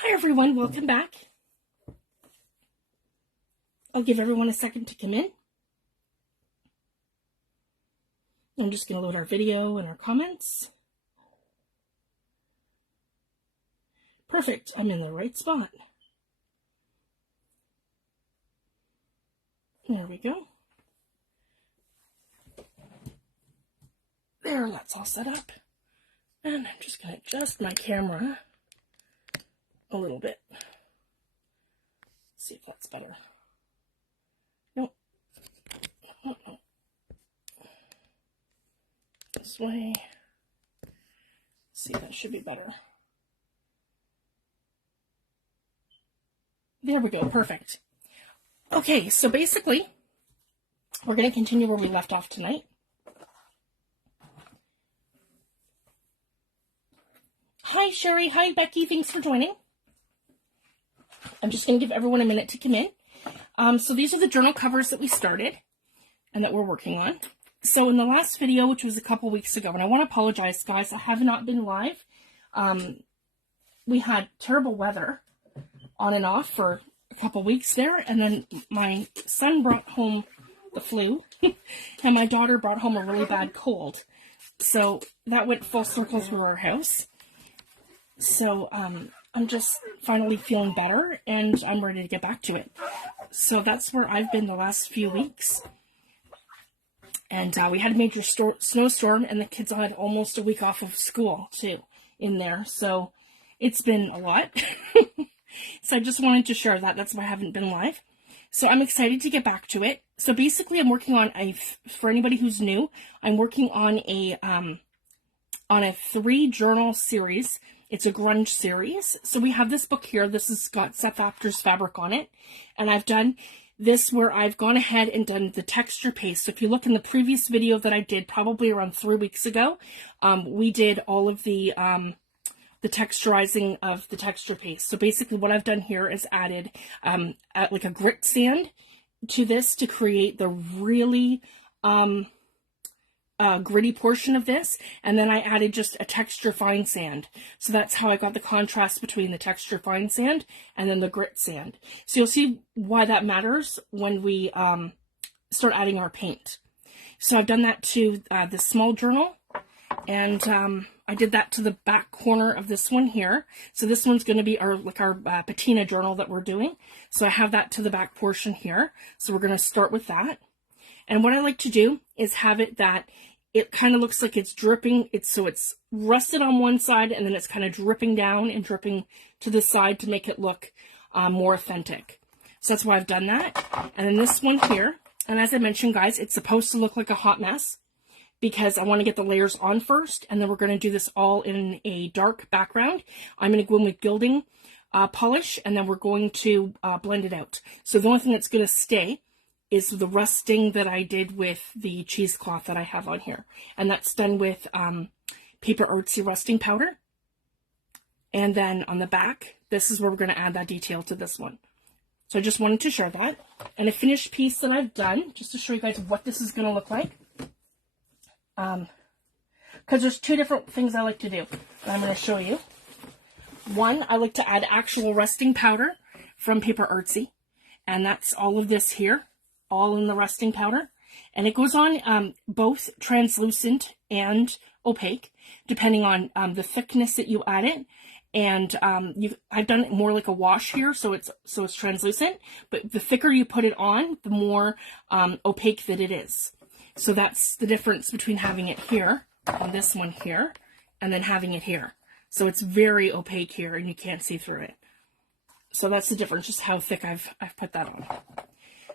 Hi everyone, welcome back. I'll give everyone a second to come in. I'm just going to load our video and our comments. Perfect, I'm in the right spot. There we go. There, that's all set up. And I'm just going to adjust my camera a little bit. See if that's better. Nope. This way. See, that should be better. There we go, perfect. Okay, so basically, we're going to continue where we left off tonight. Hi, Sherry. Hi, Becky. Thanks for joining. I'm just going to give everyone a minute to come in. So these are the journal covers that we started and that we're working on. So in the last video, which was a couple weeks ago, and I want to apologize, guys, I have not been live. We had terrible weather on and off for a couple weeks there, and then my son brought home the flu, and my daughter brought home a really bad cold. So that went full circle through our house. So I'm just finally feeling better, and I'm ready to get back to it. So that's where I've been the last few weeks. And we had a major snowstorm, and the kids had almost a week off of school, too, in there. So it's been a lot. So I just wanted to share that. That's why I haven't been live. So I'm excited to get back to it. So basically, I'm working on for anybody who's new, I'm working on a 3-journal series. It's a grunge series. So we have this book here. This has got Seth Apter's fabric on it. And I've done this where I've gone ahead and done the texture paste. So if you look in the previous video that I did probably around 3 weeks ago, we did all of the texturizing of the texture paste. So basically what I've done here is added like a grit sand to this to create the really gritty portion of this, and then I added just a texture fine sand. So that's how I got the contrast between the texture fine sand and then the grit sand. So you'll see why that matters when we start adding our paint. So I've done that to this small journal, and I did that to the back corner of this one here. So this one's going to be our patina journal that we're doing. So I have that to the back portion here. So we're going to start with that. And what I like to do is have it that it kind of looks like it's dripping. So it's rusted on one side, and then it's kind of dripping down and dripping to the side to make it look more authentic. So that's why I've done that. And then this one here, and as I mentioned, guys, it's supposed to look like a hot mess because I want to get the layers on first, and then we're going to do this all in a dark background. I'm going to go in with gilding polish, and then we're going to blend it out. So the only thing that's going to stay is the rusting that I did with the cheesecloth that I have on here. And that's done with PaperArtsy rusting powder. And then on the back, this is where we're going to add that detail to this one. So I just wanted to share that. And a finished piece that I've done, just to show you guys what this is going to look like. Because there's 2 different things I like to do that I'm going to show you. One, I like to add actual rusting powder from PaperArtsy. And that's all of this here, all in the rusting powder. And it goes on both translucent and opaque, depending on the thickness that you add it. And I've done it more like a wash here, so it's translucent. But the thicker you put it on, the more opaque that it is. So that's the difference between having it here, on this one here, and then having it here. So it's very opaque here, and you can't see through it. So that's the difference, just how thick I've put that on.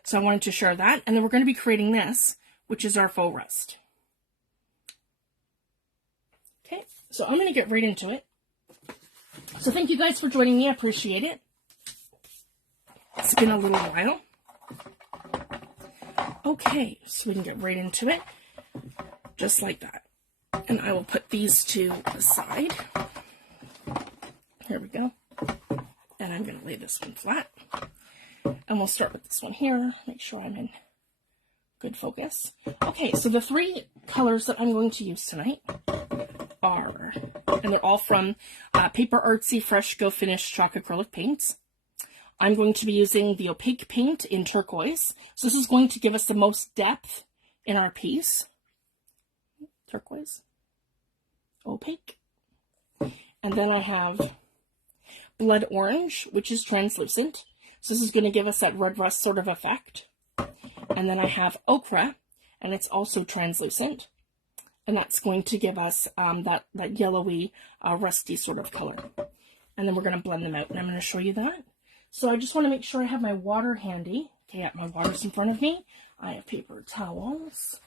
So I wanted to share that. And then we're going to be creating this, which is our faux rust. Okay, so I'm going to get right into it. So thank you guys for joining me. I appreciate it. It's been a little while. Okay, so we can get right into it, just like that. And I will put these to the side. Here we go. And I'm going to lay this one flat. And we'll start with this one here. Make sure I'm in good focus. Okay, so the 3 colors that I'm going to use tonight are and they're all from PaperArtsy Fresco Finish Chalk Acrylic Paints. I'm going to be using the opaque paint in Turquoise. So this is going to give us the most depth in our piece. Turquoise, opaque. And then I have Blood Orange, which is translucent. So this is going to give us that red rust sort of effect. And then I have Ochre, and it's also translucent. And that's going to give us that yellowy, rusty sort of color. And then we're going to blend them out, and I'm going to show you that. So I just want to make sure I have my water handy. Okay, yeah, my water's in front of me. I have paper towels.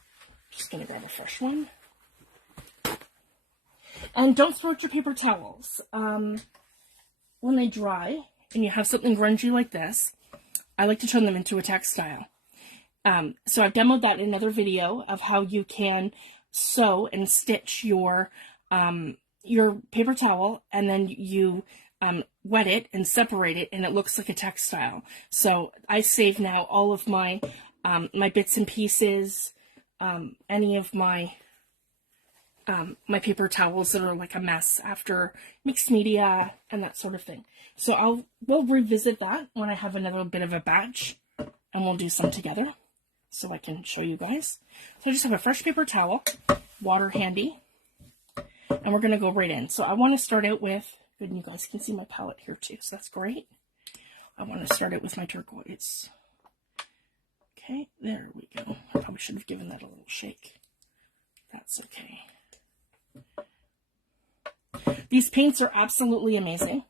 Just going to grab a fresh one. And don't throw out your paper towels. When they dry, and you have something grungy like this, I like to turn them into a textile. So I've demoed that in another video of how you can sew and stitch your paper towel, and then you wet it and separate it, and it looks like a textile. So I save now all of my my bits and pieces, any of my paper towels that are like a mess after mixed media and that sort of thing. So we'll revisit that when I have another bit of a batch, and we'll do some together so I can show you guys. So I just have a fresh paper towel, water handy, and we're going to go right in. So I want to start out with, good, and you guys can see my palette here too, so that's great. I want to start out with my turquoise. Okay, there we go. I probably should have given that a little shake. That's okay. These paints are absolutely amazing.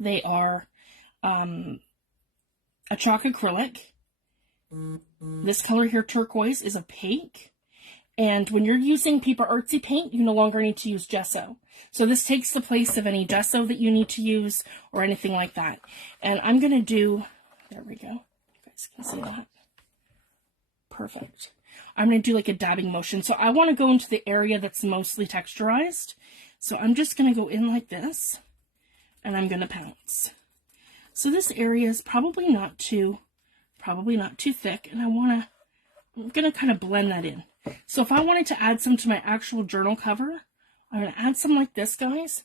They are a chalk acrylic. This color here, turquoise, is opaque. And when you're using PaperArtsy paint, you no longer need to use gesso. So this takes the place of any gesso that you need to use or anything like that. And I'm going to do, there we go. You guys can see that. Perfect. I'm going to do like a dabbing motion. So I want to go into the area that's mostly texturized. So I'm just going to go in like this, and I'm going to pounce. So this area is probably not too thick, and I'm going to kind of blend that in. So if I wanted to add some to my actual journal cover, I'm going to add some like this, guys.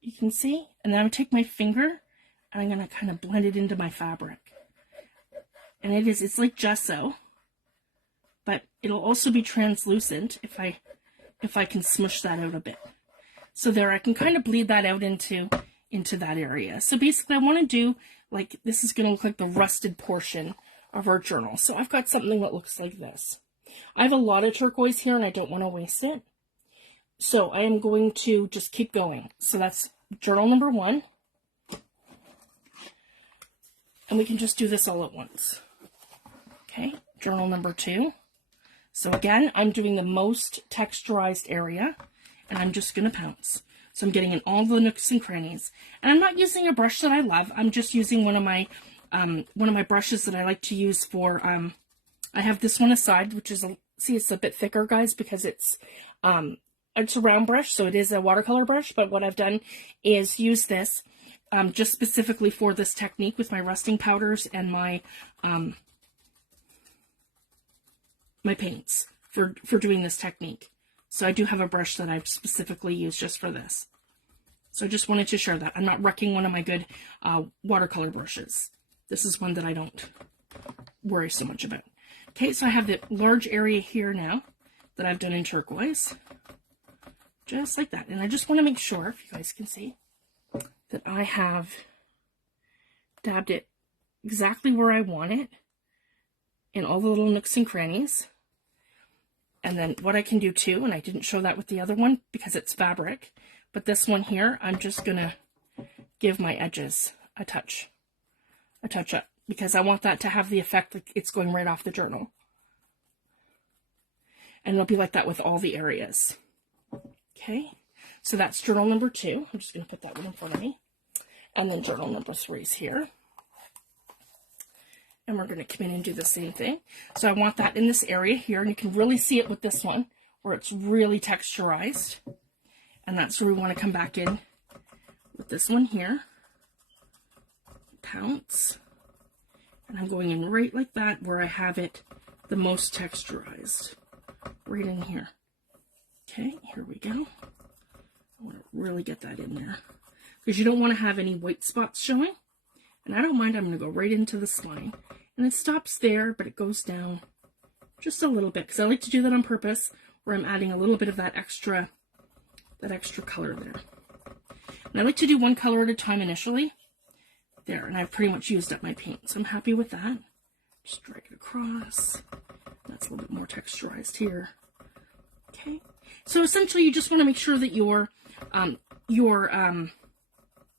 You can see, and then I'm going to take my finger, and I'm going to kind of blend it into my fabric. And it's like gesso, but it'll also be translucent if I can smush that out a bit. So there, I can kind of bleed that out into that area. So basically I want to do, like, this is going to look like the rusted portion of our journal. So I've got something that looks like this. I have a lot of turquoise here, and I don't want to waste it. So I am going to just keep going. So that's journal number 1. And we can just do this all at once. Okay, journal number 2. So again, I'm doing the most texturized area, and I'm just going to pounce. So I'm getting in all the nooks and crannies. And I'm not using a brush that I love. I'm just using one of my brushes that I like to use for, I have this one aside, which is, see, it's a bit thicker, guys, because it's a round brush, so it is a watercolor brush. But what I've done is use this just specifically for this technique with my rusting powders and my my paints for doing this technique. So I do have a brush that I've specifically used just for this. So I just wanted to share that. I'm not wrecking one of my good watercolor brushes. This is one that I don't worry so much about. Okay, so I have the large area here now that I've done in turquoise. Just like that. And I just want to make sure, if you guys can see, that I have dabbed it exactly where I want it in all the little nooks and crannies. And then what I can do too, and I didn't show that with the other one because it's fabric, but this one here, I'm just going to give my edges a touch up, because I want that to have the effect like it's going right off the journal. And it'll be like that with all the areas. Okay, so that's journal number 2. I'm just going to put that one in front of me. And then journal number 3 is here. And we're going to come in and do the same thing. So I want that in this area here, and you can really see it with this one, where it's really texturized. And that's where we want to come back in with this one here. Pounce. And I'm going in right like that, where I have it the most texturized. Right in here. Okay, here we go. I want to really get that in there because you don't want to have any white spots showing. And I don't mind, I'm going to go right into this line. And it stops there, but it goes down just a little bit because I like to do that on purpose, where I'm adding a little bit of that extra color there. And I like to do one color at a time initially. There, and I've pretty much used up my paint, so I'm happy with that. Just drag it across. That's a little bit more texturized here. Okay, so essentially you just want to make sure that your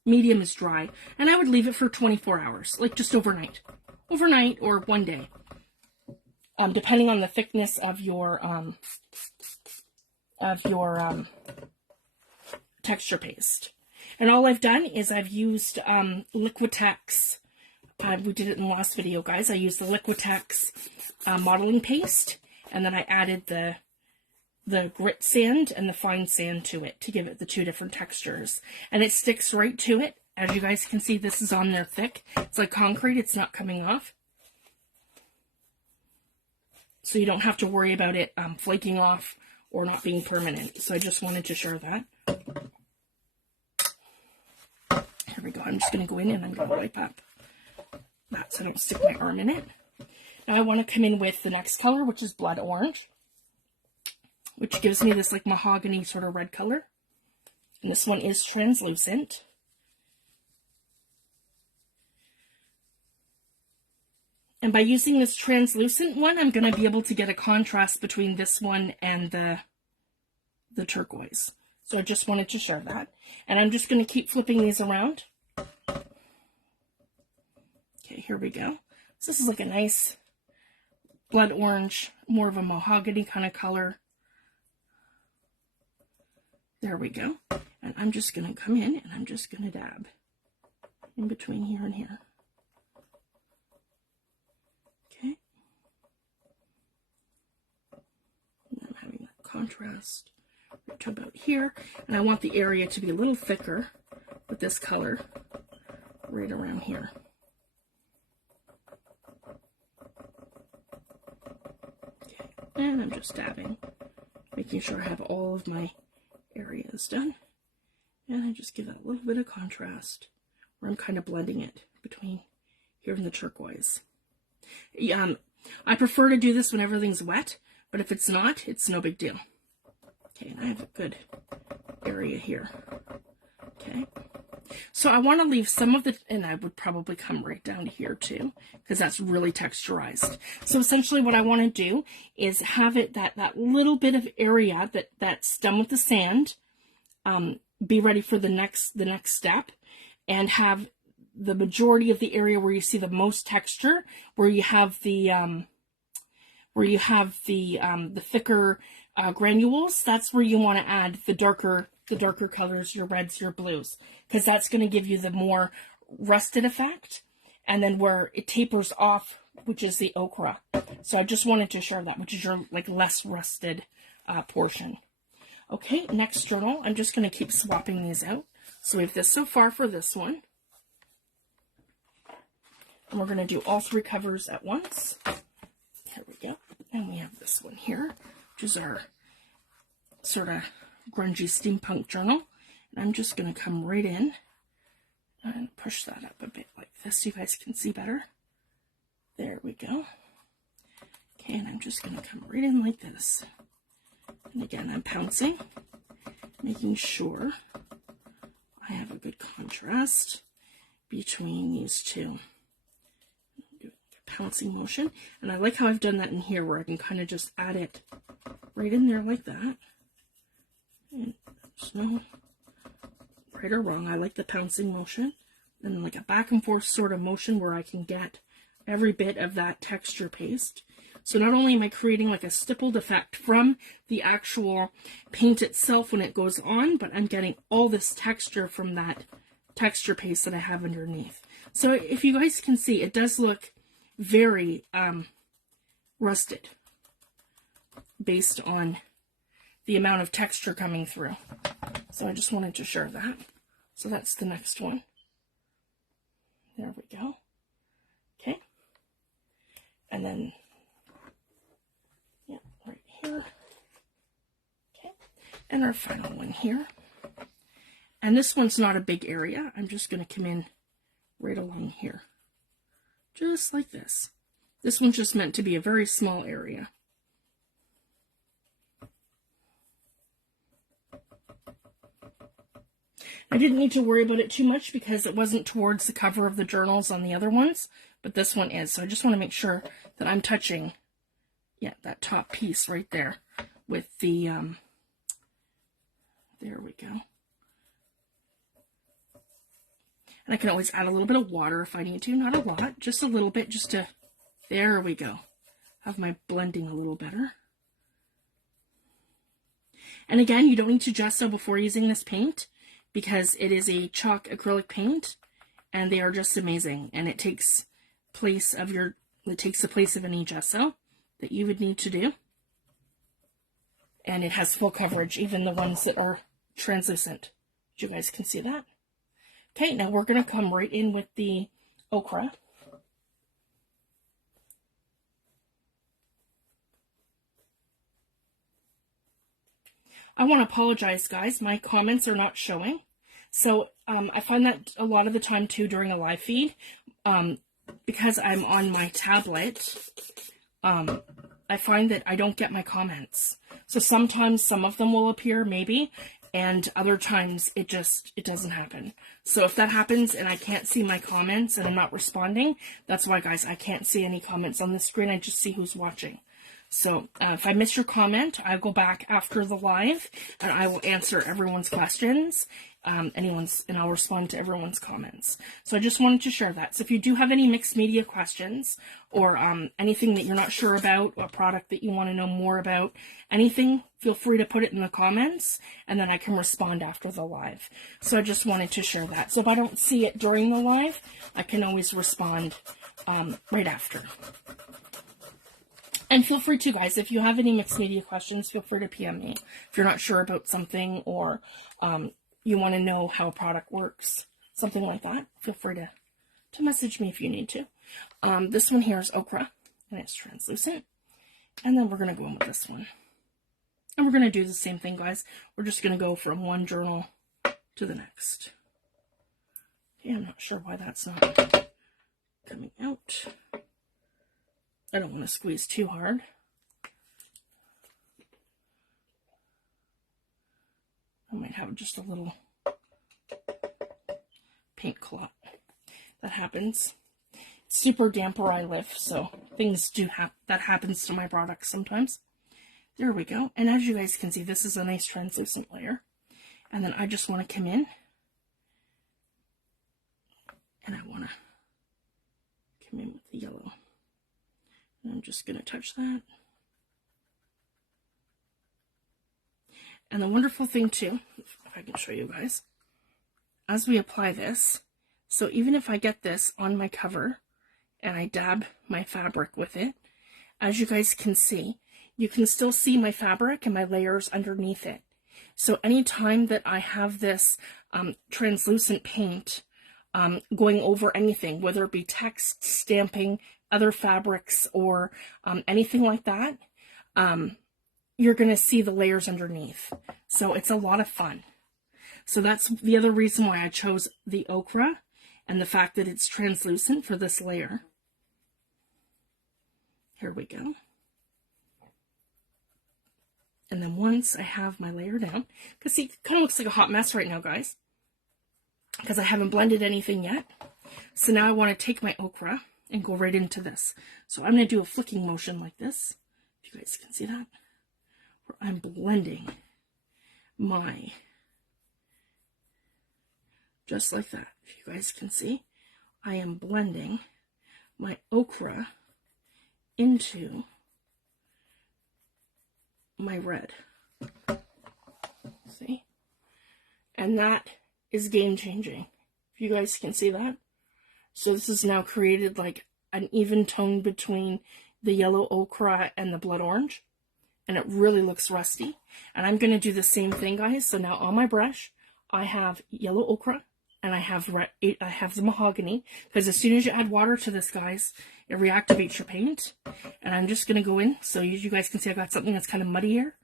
medium is dry, and I would leave it for 24 hours, like just overnight or one day, depending on the thickness of your texture paste. And all I've done is I've used Liquitex. We did it in the last video, guys. I used the Liquitex modeling paste, and then I added the grit sand and the fine sand to it to give it the two different textures. And it sticks right to it. As you guys can see, this is on there thick. It's like concrete. It's not coming off. So you don't have to worry about it flaking off or not being permanent. So I just wanted to share that. Here we go. I'm just going to go in and I'm going to wipe up that so I don't stick my arm in it. Now I want to come in with the next color, which is blood orange, which gives me this like mahogany sort of red color. And this one is translucent. And by using this translucent one, I'm going to be able to get a contrast between this one and the turquoise. So I just wanted to share that. And I'm just going to keep flipping these around. Okay, here we go. So this is like a nice blood orange, more of a mahogany kind of color. There we go. And I'm just going to come in and I'm just going to dab in between here and here. Okay. And I'm having that contrast right to about here. And I want the area to be a little thicker with this color right around here. Okay. And I'm just dabbing, making sure I have all of my areas done. And I just give that a little bit of contrast where I'm kind of blending it between here and the turquoise. I prefer to do this when everything's wet, but if it's not, it's no big deal. Okay, and I have a good area here. Okay, so I want to leave some of the, and I would probably come right down to here too, because that's really texturized. So essentially what I want to do is have it, that little bit of area that's done with the sand, be ready for the next step, and have the majority of the area where you see the most texture, where you have the thicker granules. That's where you want to add the darker colors, your reds, your blues, because that's going to give you the more rusted effect. And then where it tapers off, which is the ochre. So I just wanted to share that, which is your like less rusted portion. Okay, next journal. I'm just going to keep swapping these out. So we have this so far for this one. And we're going to do all three covers at once. Here we go. And we have this one here, which is our sort of grungy steampunk journal. And I'm just going to come right in and push that up a bit like this so you guys can see better. There we go. Okay, and I'm just going to come right in like this. And again, I'm pouncing, making sure I have a good contrast between these two. Pouncing motion, and I like how I've done that in here where I can kind of just add it right in there like that. And there's no right or wrong. I like the pouncing motion, and like a back and forth sort of motion where I can get every bit of that texture paste. So not only am I creating like a stippled effect from the actual paint itself when it goes on, but I'm getting all this texture from that texture paste that I have underneath. So if you guys can see, it does look very rusted based on the amount of texture coming through. So I just wanted to share that. So that's the next one. There we go. Okay. And then, yeah, right here. Okay. And our final one here. And this one's not a big area. I'm just going to come in right along here. Just like this. This one's just meant to be a very small area. I didn't need to worry about it too much because it wasn't towards the cover of the journals on the other ones, but this one is. So I just want to make sure that I'm touching, yeah, that top piece right there with the, there we go. And I can always add a little bit of water if I need to, not a lot, just a little bit, just to, there we go. Have my blending a little better. And again, you don't need to gesso before using this paint, because it is a chalk acrylic paint, and they are just amazing. And it takes place of the place of any gesso that you would need to do. And it has full coverage, even the ones that are translucent. You guys can see that. Okay, now we're going to come right in with the ochre. I want to apologize, guys. My comments are not showing. So I find that a lot of the time, too, during a live feed, because I'm on my tablet, I find that I don't get my comments. So sometimes some of them will appear, maybe, and other times it doesn't happen. So if that happens and I can't see my comments and I'm not responding, that's why, guys, I can't see any comments on the screen. I just see who's watching. So if I miss your comment, I'll go back after the live and I will answer everyone's questions, and I'll respond to everyone's comments. So I just wanted to share that. So if you do have any mixed media questions or anything that you're not sure about, a product that you want to know more about, anything, feel free to put it in the comments and then I can respond after the live. So I just wanted to share that. So if I don't see it during the live, I can always respond right after. And feel free to, guys, if you have any mixed media questions, feel free to PM me. If you're not sure about something or you want to know how a product works, something like that, feel free to message me if you need to. This one here is ochre, and it's translucent. And then we're going to go in with this one. And we're going to do the same thing, guys. We're just going to go from one journal to the next. Okay, I'm not sure why that's not coming out. I don't want to squeeze too hard. I might have just a little paint clot. That happens. It's super damp where I live, so things do happen. That happens to my products sometimes. There we go. And as you guys can see, this is a nice translucent layer. And then I just want to come in and I want to come in with the yellow. And I'm just going to touch that. And the wonderful thing too, if I can show you guys, as we apply this, so even if I get this on my cover and I dab my fabric with it, as you guys can see, you can still see my fabric and my layers underneath it. So anytime that I have this translucent paint going over anything, whether it be text, stamping, other fabrics, or anything like that, you're going to see the layers underneath. So it's a lot of fun. So that's the other reason why I chose the ochre and the fact that it's translucent for this layer. Here we go. And then once I have my layer down, because see, it kind of looks like a hot mess right now, guys, because I haven't blended anything yet. So now I want to take my ochre and go right into this. So I'm going to do a flicking motion like this, if you guys can see that, where I'm blending my, just like that, if you guys can see, I am blending my ochre into my red. See? And that is game changing, if you guys can see that. So this is now created like an even tone between the yellow ochre and the blood orange. And it really looks rusty. And I'm going to do the same thing, guys. So now on my brush, I have yellow ochre and I have the mahogany. Because as soon as you add water to this, guys, it reactivates your paint. And I'm just going to go in. So you guys can see I got something that's kind of muddy here.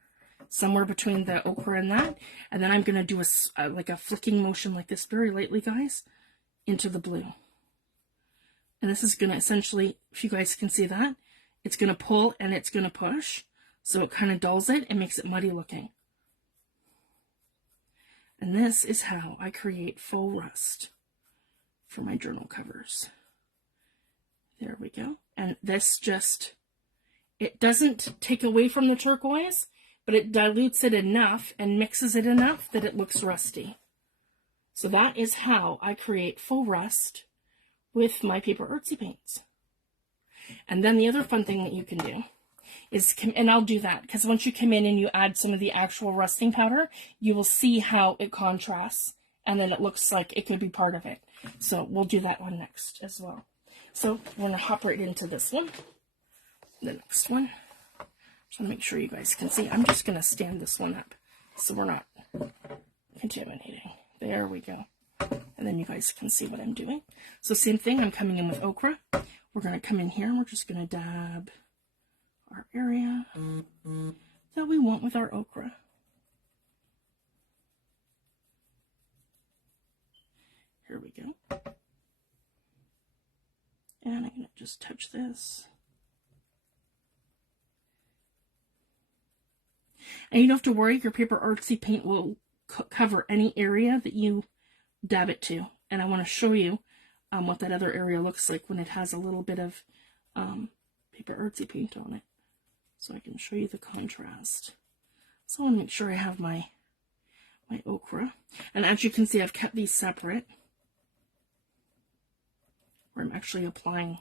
somewhere between the ochre and that. And then I'm going to do like a flicking motion like this very lightly, guys, into the blue. And this is going to essentially, if you guys can see that, it's going to pull and it's going to push. So it kind of dulls it and makes it muddy looking. And this is how I create faux rust for my journal covers. There we go. And this just, it doesn't take away from the turquoise, but it dilutes it enough and mixes it enough that it looks rusty. So that is how I create faux rust with my PaperArtsy paints. And then the other fun thing that you can do is, and I'll do that, because once you come in and you add some of the actual rusting powder, you will see how it contrasts, and then it looks like it could be part of it. So we'll do that one next as well. So we're going to hop right into this one, the next one. Just want to make sure you guys can see. I'm just going to stand this one up so we're not contaminating. There we go. And then you guys can see what I'm doing. So same thing, I'm coming in with ochre. We're going to come in here and we're just going to dab our area that we want with our ochre. Here we go. And I'm going to just touch this. And you don't have to worry, your PaperArtsy paint will cover any area that you dab it to. And I want to show you what that other area looks like when it has a little bit of PaperArtsy paint on it. So I can show you the contrast. So I want to make sure I have my ochre. And as you can see, I've kept these separate, where I'm actually applying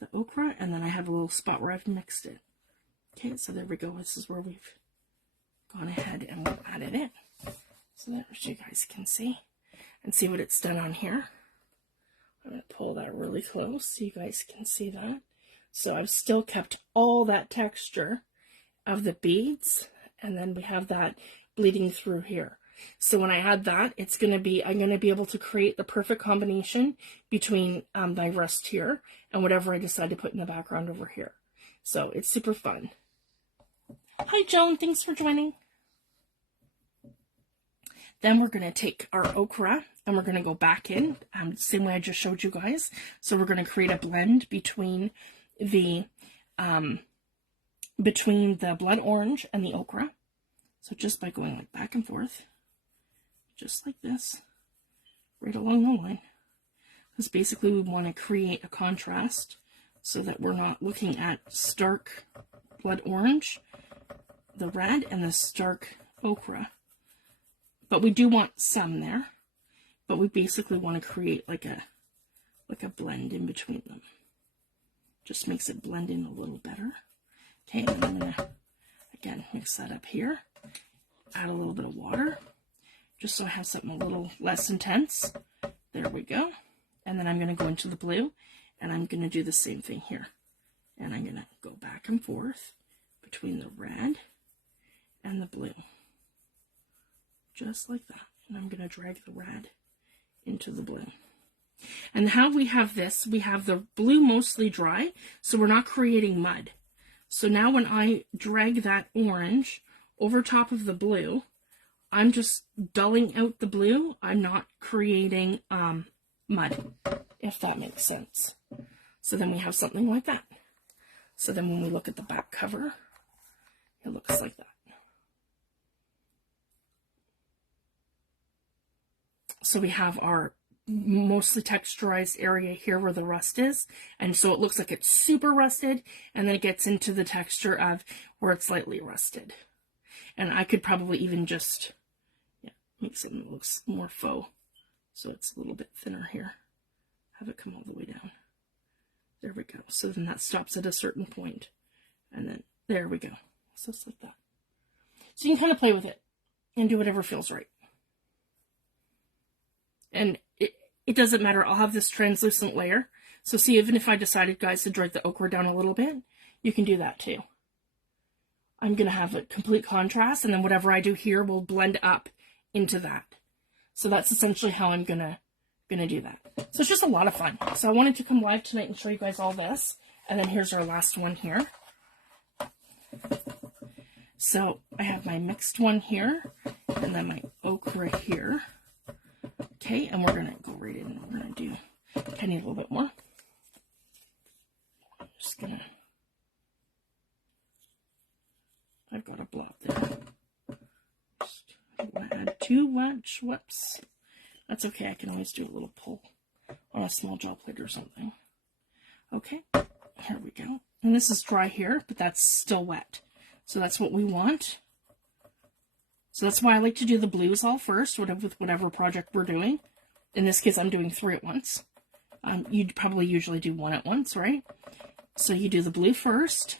the ochre, and then I have a little spot where I've mixed it. Okay, so there we go. This is where we've gone ahead and we've added it. So that you guys can see and see what it's done on here. I'm going to pull that really close so you guys can see that. So I've still kept all that texture of the beads, and then we have that bleeding through here. So when I add that, it's going to be, I'm going to be able to create the perfect combination between my rust here and whatever I decide to put in the background over here. So it's super fun. Hi Joan, thanks for joining. Then we're going to take our ochre and we're going to go back in, same way I just showed you guys. So we're going to create a blend between the blood orange and the ochre. So just by going like back and forth, just like this, right along the line. Because basically we want to create a contrast so that we're not looking at stark blood orange, the red, and the stark ochre. But we do want some there. But we basically want to create like a blend in between them. Just makes it blend in a little better. Okay, and then I'm going to, again, mix that up here. Add a little bit of water, just so I have something a little less intense. There we go. And then I'm going to go into the blue, and I'm going to do the same thing here. And I'm going to go back and forth between the red and the blue. Just like that. And I'm going to drag the red into the blue. And how we have this, we have the blue mostly dry, so we're not creating mud. So now when I drag that orange over top of the blue, I'm just dulling out the blue. I'm not creating mud, if that makes sense. So then we have something like that. So then when we look at the back cover, it looks like that. So we have our mostly texturized area here where the rust is, and so it looks like it's super rusted, and then it gets into the texture of where it's slightly rusted. And I could probably even just make something that looks more faux, so it's a little bit thinner here. Have it come all the way down. There we go. So then that stops at a certain point, and then there we go. So it's like that. So you can kind of play with it and do whatever feels right. And it doesn't matter. I'll have this translucent layer. So see, even if I decided, guys, to drag the ochre down a little bit, you can do that too. I'm going to have a complete contrast, and then whatever I do here will blend up into that. So that's essentially how I'm going to do that. So it's just a lot of fun. So I wanted to come live tonight and show you guys all this. And then here's our last one here. So I have my mixed one here, and then my ochre here. Okay, and we're gonna go right in. We're gonna do, I need a little bit more. I'm just gonna, I've got a blob there. Just don't want to add too much. Whoops. That's okay, I can always do a little pull on a small gel plate or something. Okay, here we go. And this is dry here, but that's still wet. So that's what we want. So that's why I like to do the blues all first, with whatever project we're doing. In this case, I'm doing 3 at once. You'd probably usually do 1 at once, right? So you do the blue first,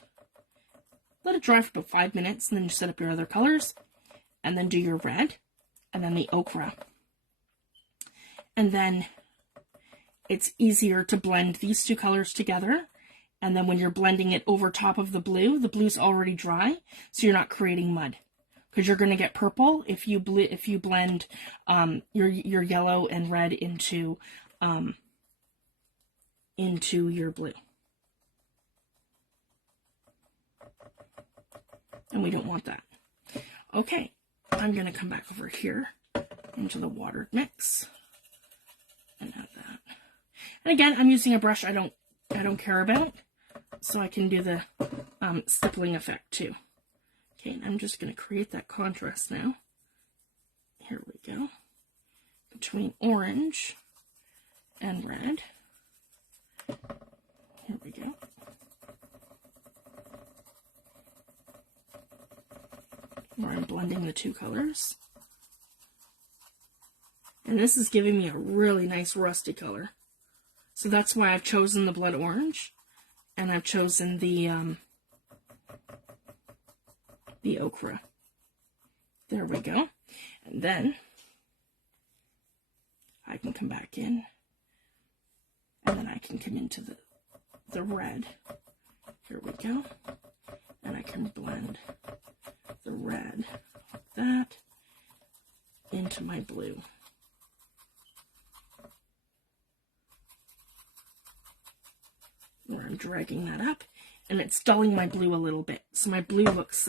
let it dry for about 5 minutes, and then you set up your other colors, and then do your red, and then the ochre. And then it's easier to blend these 2 colors together. And then when you're blending it over top of the blue's already dry, so you're not creating mud. Because you're going to get purple if you blend your yellow and red into your blue. And we don't want that. Okay, I'm going to come back over here into the watered mix and add that. And again, I'm using a brush I don't care about, so I can do the stippling effect too. Okay, and I'm just going to create that contrast now. Here we go. Between orange and red. Here we go. Where I'm blending the 2 colors. And this is giving me a really nice rusty color. So that's why I've chosen the blood orange. And I've chosen the ochre. There we go. And then I can come back in, and then I can come into the red. Here we go. And I can blend the red like that into my blue. Where I'm dragging that up, and it's dulling my blue a little bit, so my blue looks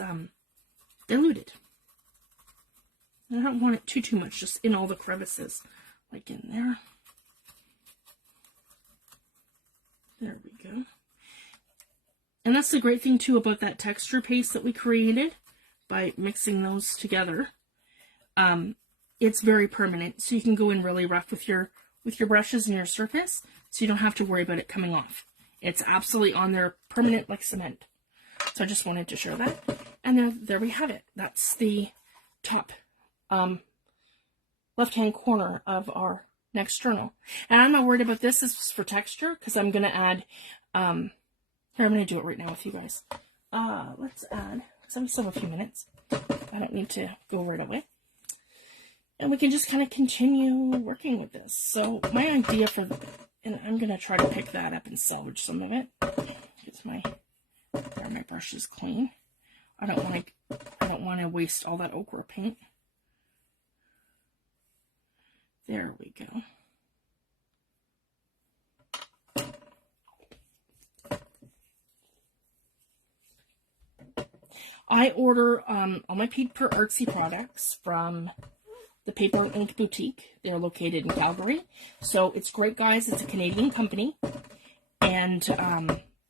diluted. And I don't want it too much, just in all the crevices, like in there. There we go. And that's the great thing too about that texture paste that we created by mixing those together. It's very permanent, so you can go in really rough with your brushes and your surface, so you don't have to worry about it coming off. It's absolutely on there, permanent like cement. So I just wanted to show that. And then there we have it. That's the top left-hand corner of our next journal. And I'm not worried about this. This is for texture, because I'm going to add, here, I'm going to do it right now with you guys. Let's add, because we still have a few minutes. I don't need to go right away. And we can just kind of continue working with this. So my idea for and I'm going to try to pick that up and salvage some of it. Get my brush is clean. I don't want to waste all that ochre paint. There we go. I order all my PaperArtsy products from the Paper Ink Boutique. They're located in Calgary. So it's great, guys. It's a Canadian company. And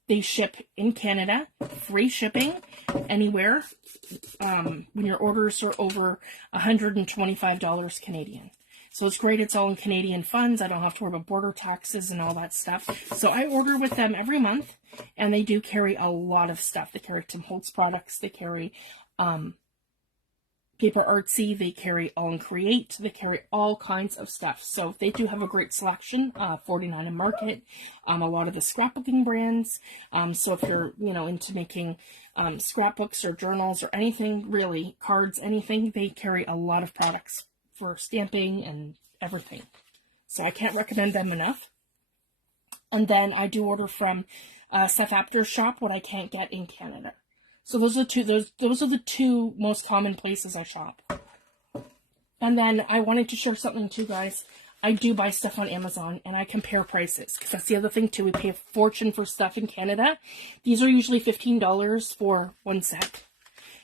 they ship in Canada. Free shipping anywhere when your orders are over $125 Canadian. So it's great. It's all in Canadian funds. I don't have to worry about border taxes and all that stuff. So I order with them every month. And they do carry a lot of stuff. They carry Tim Holtz products. They carry PaperArtsy, they carry All and Create, they carry all kinds of stuff. So they do have a great selection, 49 and Market, a lot of the scrapbooking brands. So if you're, into making scrapbooks or journals or anything, really, cards, anything, they carry a lot of products for stamping and everything. So I can't recommend them enough. And then I do order from Stuff Aftershop, what I can't get in Canada. So those are the two most common places I shop. And then I wanted to share something too, guys. I do buy stuff on Amazon and I compare prices, because that's the other thing too. We pay a fortune for stuff in Canada. These are usually $15 for one set.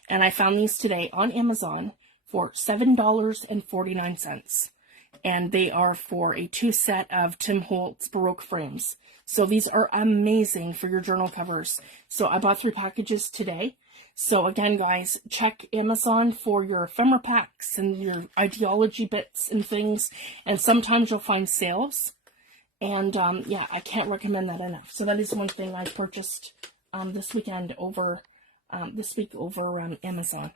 And I found these today on Amazon for $7.49. And they are for a 2 set of Tim Holtz Baroque frames. So these are amazing for your journal covers. So I bought 3 packages today. So again, guys, check Amazon for your ephemera packs and your ideology bits and things. And sometimes you'll find sales. And yeah, I can't recommend that enough. So that is one thing I purchased this weekend over, this week over Amazon.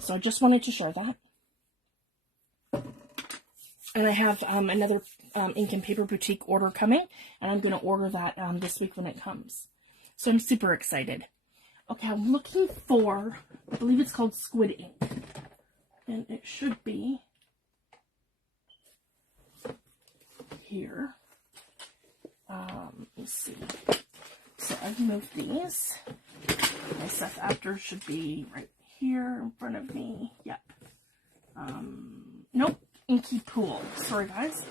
So I just wanted to share that. And I have another Ink and Paper Boutique order coming, and I'm going to order that this week when it comes. So I'm super excited. Okay, I'm looking for, I believe it's called Squid Ink, and it should be here. Let's see. So I've moved these. My stuff after should be right here in front of me. Yep. Nope. Inky Pool. Sorry, guys.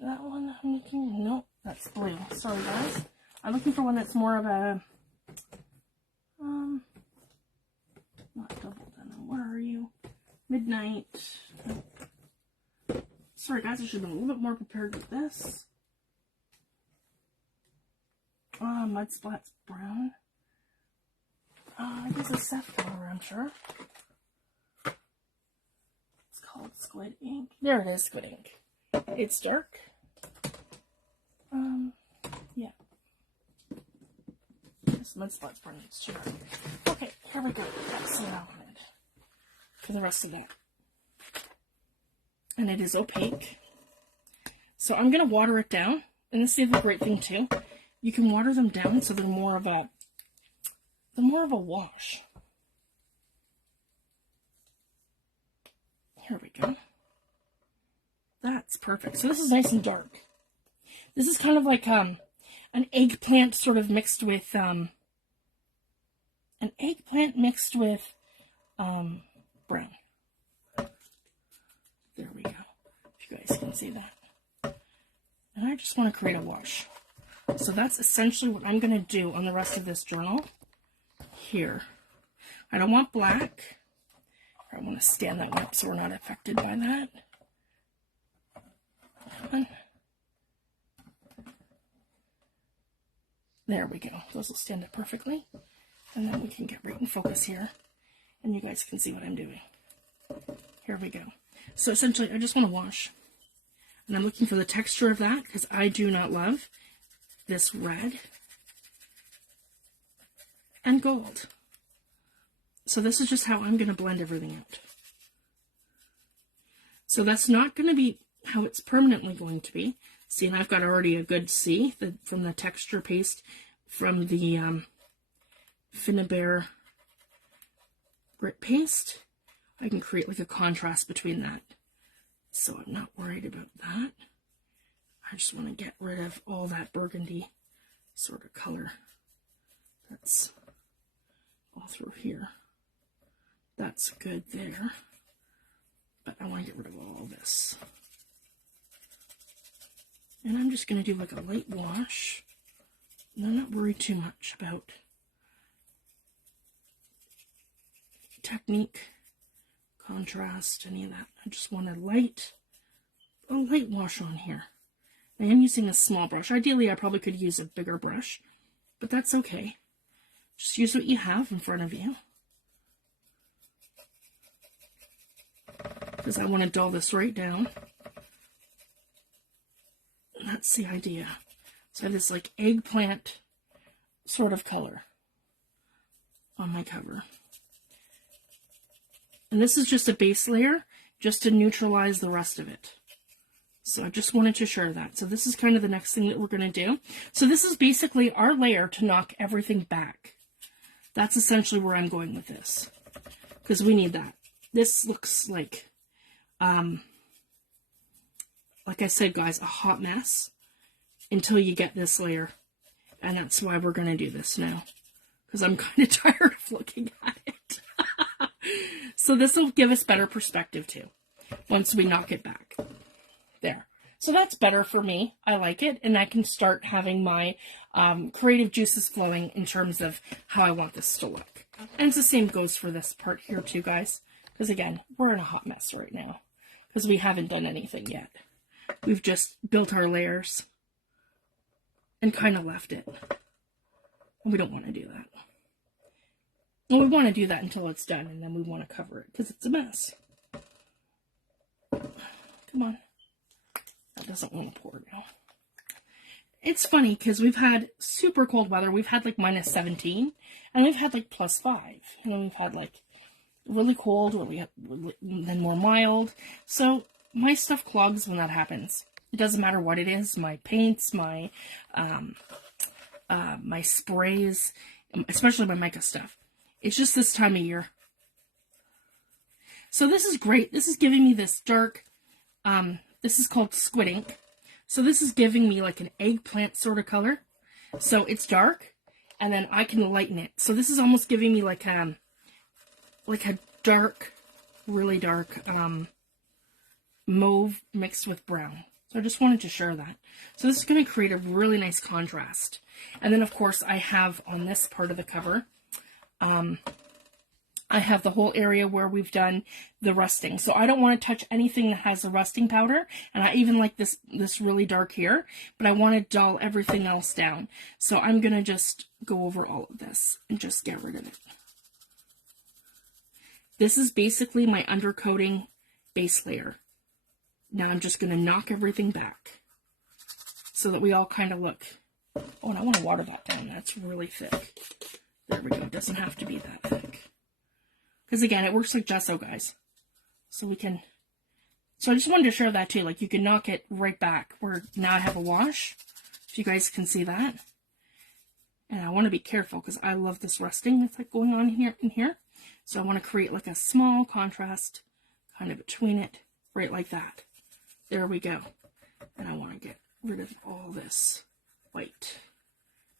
That one I'm looking. Nope. That's blue. Sorry, guys. I'm looking for one that's more of a not double denim. Where are you? Midnight. Sorry, guys. I should have been a little bit more prepared with this. Mud Splats Brown. I guess it's safflower, I'm sure. It's called Squid Ink. There it is, Squid Ink. It's dark. Yeah. This Mud Splats Brown is too dark. Okay, here we go. That's what I wanted for the rest of that. And it is opaque. So I'm going to water it down. And this is the great thing too. You can water them down so they're more of a wash. Here we go. That's perfect. So this is nice and dark. This is kind of like an eggplant sort of mixed with brown. There we go. If you guys can see that. And I just want to create a wash. So that's essentially what I'm going to do on the rest of this journal here. I don't want black. I want to stand that one up so we're not affected by that. There we go. Those will stand up perfectly. And then we can get right in focus here. And you guys can see what I'm doing. Here we go. So essentially, I just want to wash. And I'm looking for the texture of that because I do not love this red and gold. So this is just how I'm going to blend everything out. So that's not going to be how it's permanently going to be. See, and I've got already a good C from the texture paste from the Finnabair grit paste. I can create like a contrast between that. So I'm not worried about that. I just want to get rid of all that burgundy sort of color that's all through here. That's good there. But I want to get rid of all this. And I'm just going to do like a light wash. And I'm not worried too much about technique, contrast, any of that. I just want a light wash on here. I am using a small brush. Ideally, I probably could use a bigger brush, but that's okay. Just use what you have in front of you. Because I want to dull this right down. And that's the idea. So I have this like eggplant sort of color on my cover. And this is just a base layer, just to neutralize the rest of it. So I just wanted to share that. So this is kind of the next thing that we're going to do. So this is basically our layer to knock everything back. That's essentially where I'm going with this. Because we need that. This looks like I said, guys, a hot mess until you get this layer. And that's why we're going to do this now. Because I'm kind of tired of looking at it. So this will give us better perspective too. Once we knock it back. There. So that's better for me. I like it. And I can start having my creative juices flowing in terms of how I want this to look. And it's the same goes for this part here too, guys. Because again, we're in a hot mess right now. Because we haven't done anything yet. We've just built our layers. And kind of left it. And we don't want to do that. And we want to do that until it's done. And then we want to cover it. Because it's a mess. Come on. That doesn't want to pour now. It's funny because we've had super cold weather. We've had like -17. And we've had like +5. And then we've had like really cold, then more mild. So my stuff clogs when that happens. It doesn't matter what it is. My paints, my my sprays, especially my mica stuff. It's just this time of year. So this is great. This is giving me this dark, this is called Squid Ink. So this is giving me like an eggplant sort of color. So it's dark, and then I can lighten it. So this is almost giving me like a dark, really dark mauve mixed with brown. So I just wanted to share that. So this is going to create a really nice contrast. And then of course I have on this part of the cover, I have the whole area where we've done the rusting. So I don't want to touch anything that has the rusting powder. And I even like this really dark here, but I want to dull everything else down. So I'm going to just go over all of this and just get rid of it. This is basically my undercoating base layer. Now I'm just going to knock everything back so that we all kind of look. Oh, and I want to water that down. That's really thick. There we go. It doesn't have to be that thick. Because again, it works like gesso, guys. So we can, so I just wanted to share that too. Like you can knock it right back where now I have a wash. If you guys can see that. And I want to be careful because I love this rusting that's like going on here and here. So I want to create like a small contrast kind of between it, right like that. There we go. And I want to get rid of all this white.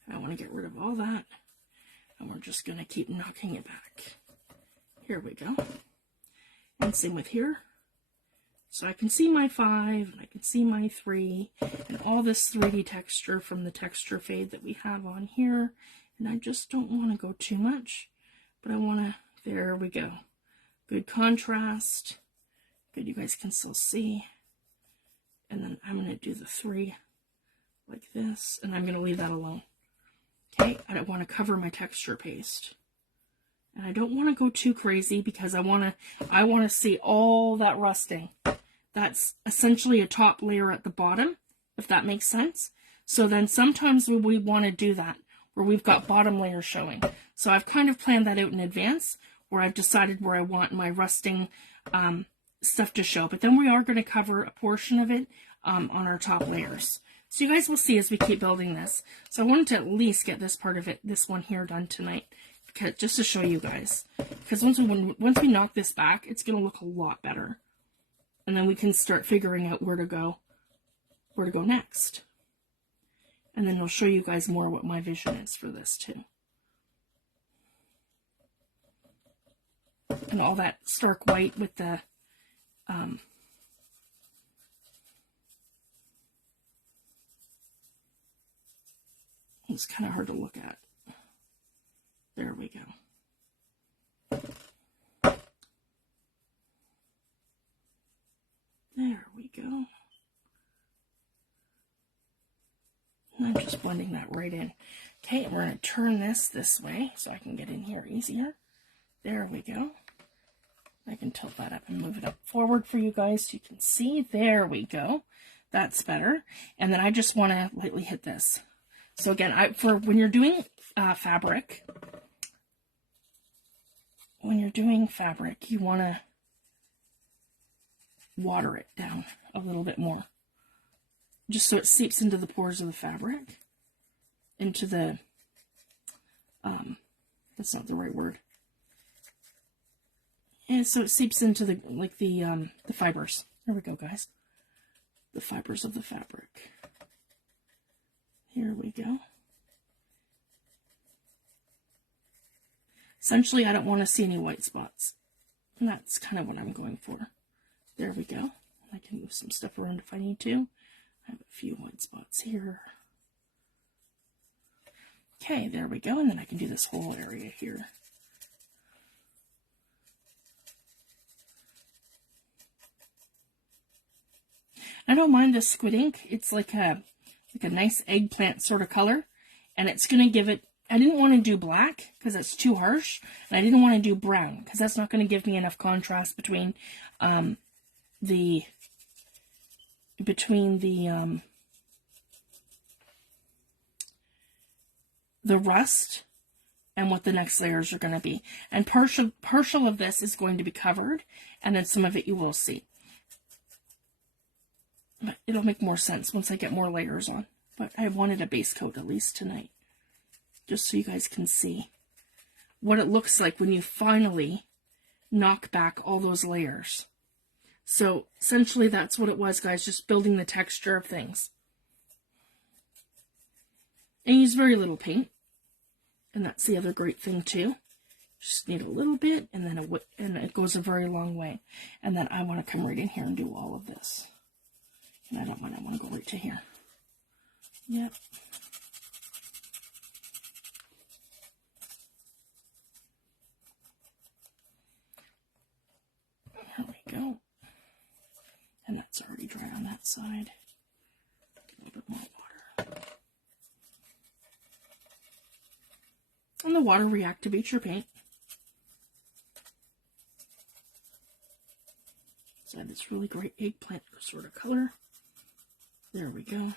And I want to get rid of all that. And we're just going to keep knocking it back. Here we go. And same with here. So I can see my 5, and I can see my 3, and all this 3D texture from the texture fade that we have on here. And I just don't want to go too much, but I want to, there we go. Good contrast. Good, you guys can still see. And then I'm going to do the 3 like this, and I'm going to leave that alone. Okay, I don't want to cover my texture paste. And I don't want to go too crazy because I want to see all that rusting. That's essentially a top layer at the bottom, if that makes sense. So then sometimes we want to do that, where we've got bottom layers showing. So I've kind of planned that out in advance, where I've decided where I want my rusting stuff to show. But then we are going to cover a portion of it on our top layers. So you guys will see as we keep building this. So I wanted to at least get this part of it, this one here, done tonight. Just to show you guys, because once we knock this back, it's going to look a lot better, and then we can start figuring out where to go next, and then I'll show you guys more what my vision is for this too. And all that stark white with the it's kind of hard to look at. There we go. There we go. And I'm just blending that right in. Okay, and we're going to turn this way so I can get in here easier. There we go. I can tilt that up and move it up forward for you guys so you can see. There we go. That's better. And then I just want to lightly hit this. So again, for when you're doing fabric, you want to water it down a little bit more, just so it seeps into the pores of the fabric, into the, that's not the right word. And so it seeps into the, like the fibers. There we go, guys. The fibers of the fabric. Here we go. Essentially, I don't want to see any white spots. And that's kind of what I'm going for. There we go. I can move some stuff around if I need to. I have a few white spots here. Okay, there we go. And then I can do this whole area here. I don't mind the Squid Ink. It's like a nice eggplant sort of color, and it's going to give it, I didn't want to do black because it's too harsh, and I didn't want to do brown because that's not going to give me enough contrast between the rust and what the next layers are going to be. And partial of this is going to be covered, and then some of it you will see. But it'll make more sense once I get more layers on. But I wanted a base coat at least tonight, just so you guys can see what it looks like when you finally knock back all those layers. So essentially that's what it was, guys, just building the texture of things. And use very little paint. And that's the other great thing too. Just need a little bit, and then it goes a very long way. And then I want to come right in here and do all of this. And I want to go right to here. Yep. There we go. And that's already dry on that side. A little bit more water. And the water reactivates your paint. So this really great eggplant sort of color. There we go.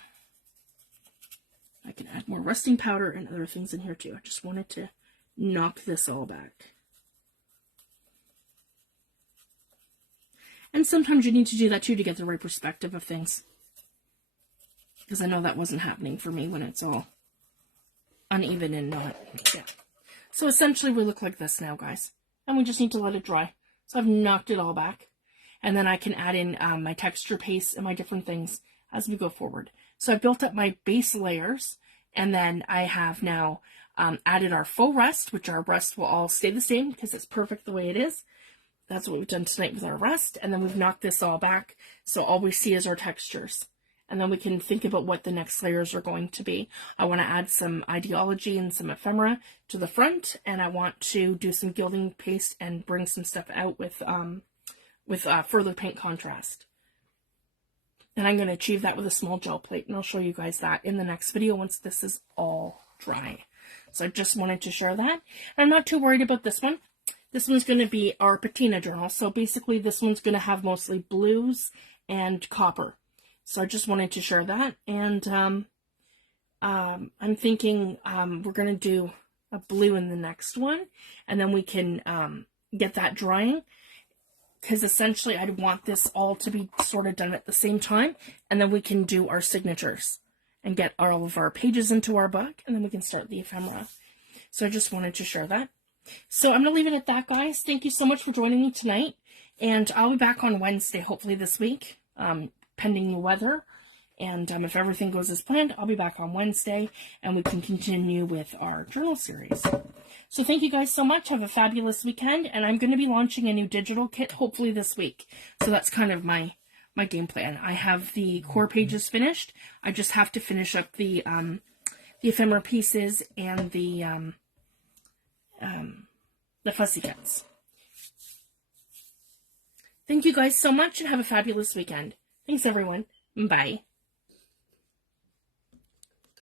I can add more rusting powder and other things in here too. I just wanted to knock this all back. And sometimes you need to do that too to get the right perspective of things. Because I know that wasn't happening for me when it's all uneven and not. Yeah. So essentially we look like this now, guys. And we just need to let it dry. So I've knocked it all back. And then I can add in my texture paste and my different things as we go forward. So I built up my base layers, and then I have now added our faux rust, which our rust will all stay the same because it's perfect the way it is. That's what we've done tonight with our rust, and then we've knocked this all back, so all we see is our textures. And then we can think about what the next layers are going to be. I want to add some ideology and some ephemera to the front, and I want to do some gilding paste and bring some stuff out with further paint contrast. And I'm going to achieve that with a small gel plate, and I'll show you guys that in the next video once this is all dry. So I just wanted to share that. I'm not too worried about this one. This one's going to be our patina journal. So basically this one's going to have mostly blues and copper. So I just wanted to share that. And I'm thinking we're going to do a blue in the next one, and then we can get that drying. Because essentially I'd want this all to be sort of done at the same time, and then we can do our signatures and get all of our pages into our book, and then we can start the ephemera. So I just wanted to share that. So I'm going to leave it at that, guys. Thank you so much for joining me tonight, and I'll be back on Wednesday, hopefully this week, pending the weather. And if everything goes as planned, I'll be back on Wednesday, and we can continue with our journal series. So thank you guys so much. Have a fabulous weekend, and I'm going to be launching a new digital kit hopefully this week. So that's kind of my game plan. I have the core pages finished. I just have to finish up the ephemera pieces and the fussy cuts. Thank you guys so much, and have a fabulous weekend. Thanks, everyone. Bye.